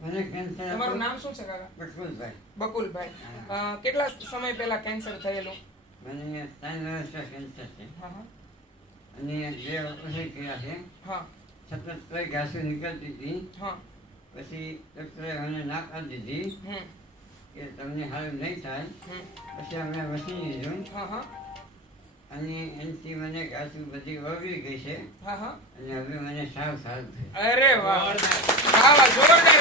મને કેન્સર તમારું નામ શું છે કાકા? બકુલભાઈ. બકુલભાઈ. કેટલા સમય પહેલા કેન્સર થયેલું? મને 3 વર્ષથી કેન્સર છે હા હા અને 2 ઓપરેશન કર્યા છે. હા સતત કોઈ ઘાસુ નીકળતી હતી. હા પછી ડૉક્ટરે મને ના પાડી દીધી કે તમને સારું નહીં થાય. પછી અમે વસી લીધું હા હા અને એનાથી મને ઘાસુ બધી ઓગળી ગઈ છે હા હા અને હવે મને સારું થયું. અરે વાહ વાહ વાહ જોરદાર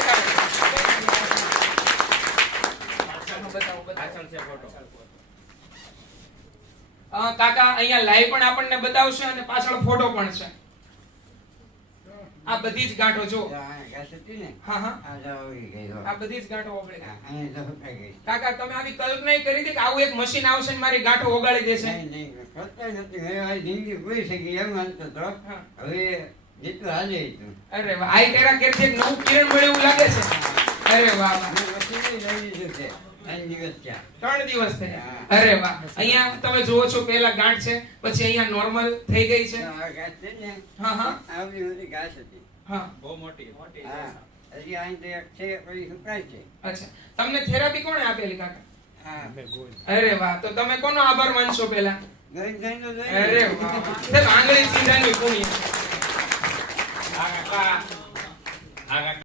કાકા અહીંયા લાઈવ પણ આપણને બતાવશે અને પાછળ ફોટો પણ છે. આ બધી જ ગાંઠો જો ઘાસ હતી ને હા હા આ ઓગળી ગઈ. આ બધી જ ગાંઠો ઓગળી ગઈ. અહીંયા તો સુકાઈ ગઈ. કાકા તમે આવી કલ્પના કરી હતી કે આવું એક મશીન આવશે ને મારી ગાંઠો ઓગાળી દેશે? નહીં કરતા નથી. હવે મારી જિંદગી પૂરી થઈ ગઈ એમ માનતો હતો. હવે જેટલું હાલે એટલું. અરે વાહ આઈ તેરા કેરથી એક નવું કિરણ મળે એવું લાગે છે. અરે વાહ વાહ મેં મશીન લઈ લીધું છે. 3 દિવસ થયા. 3 દિવસ થયા. અરે વાહ અહીંયા તમે જુઓ છો પેલા ગાંઠ છે પછી અહીંયા નોર્મલ થઈ ગઈ છે. આ ઘાસ છે ને હા હા આવડી મોટી ઘાસ હતી. હા બહુ મોટી હા હજી અહીં તો એક છે પછી સુકાય છે. અચ્છા તમને થેરાપી કોણે આપેલી કાકા? હા અરે વાહ તો તમે કોનો આભાર માનશો પેલા? ગઈ અરે વાહ સાહેબ આંગળી સીધાની પુણ્ય. વાહ